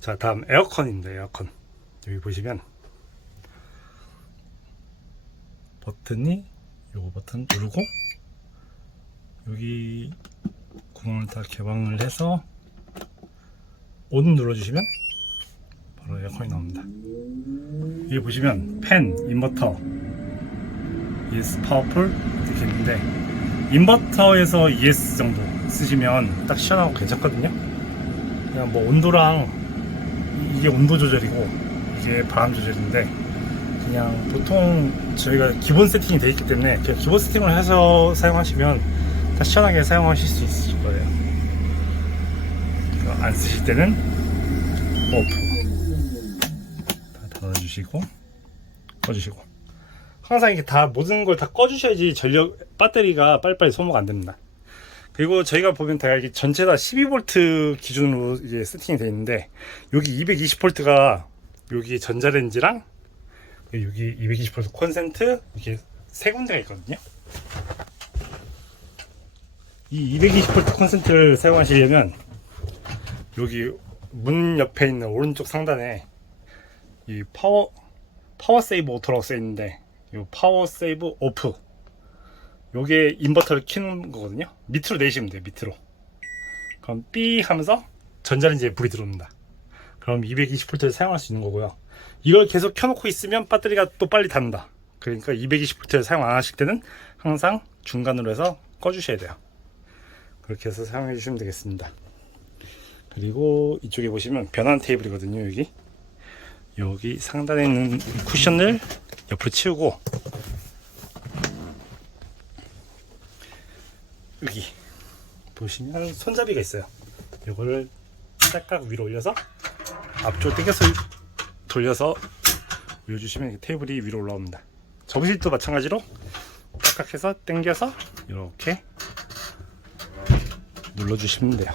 자 다음 에어컨입니다 에어컨. 여기 보시면 버튼이 요거 버튼 누르고 여기 구멍을 다 개방을 해서 온 눌러주시면 바로 에어컨이 나옵니다. 여기 보시면 팬, 인버터. ES 파워풀 이렇게 있는데 인버터에서 ES 정도 쓰시면 딱 시원하고 괜찮거든요. 그냥 뭐 온도랑 이- 이게 온도 조절이고 이게 바람 조절인데 그냥 보통 저희가 기본 세팅이 되어 있기 때문에 그냥 기본 세팅을 해서 사용하시면 다 시원하게 사용하실 수 있을 거예요. 그안 쓰실 때는 오프. 다 닫아주시고 꺼주시고. 항상 이렇게 다 모든 걸 다 꺼주셔야지 전력 배터리가 빨리빨리 소모가 안 됩니다. 그리고 저희가 보면 다 이게 전체 다 12V 기준으로 이제 세팅이 되어 있는데 여기 220V가 여기 전자레인지랑 여기 220V 콘센트 이렇게 세 군데가 있거든요. 이 220V 콘센트를 사용하시려면 여기 문 옆에 있는 오른쪽 상단에 이 파워 파워 세이브 오토라고 써 있는데 이 파워 세이브 오프 요게 인버터를 켜는 거거든요. 밑으로 내시면 돼요 밑으로. 그럼 삐 하면서 전자레인지에 불이 들어옵니다. 그럼 220V를 사용할 수 있는 거고요. 이걸 계속 켜놓고 있으면 배터리가 또 빨리 닿는다. 그러니까 220V를 사용 안 하실 때는 항상 중간으로 해서 꺼주셔야 돼요. 그렇게 해서 사용해 주시면 되겠습니다. 그리고 이쪽에 보시면 변환 테이블이거든요 여기. 여기 상단에 있는 이 쿠션을 옆으로 치우고 여기 보시면 손잡이가 있어요. 이거를 살짝 위로 올려서 앞쪽 당겨서 돌려서 올려주시면 테이블이 위로 올라옵니다. 접이실도 마찬가지로 딱딱해서 당겨서 이렇게 눌러주시면 돼요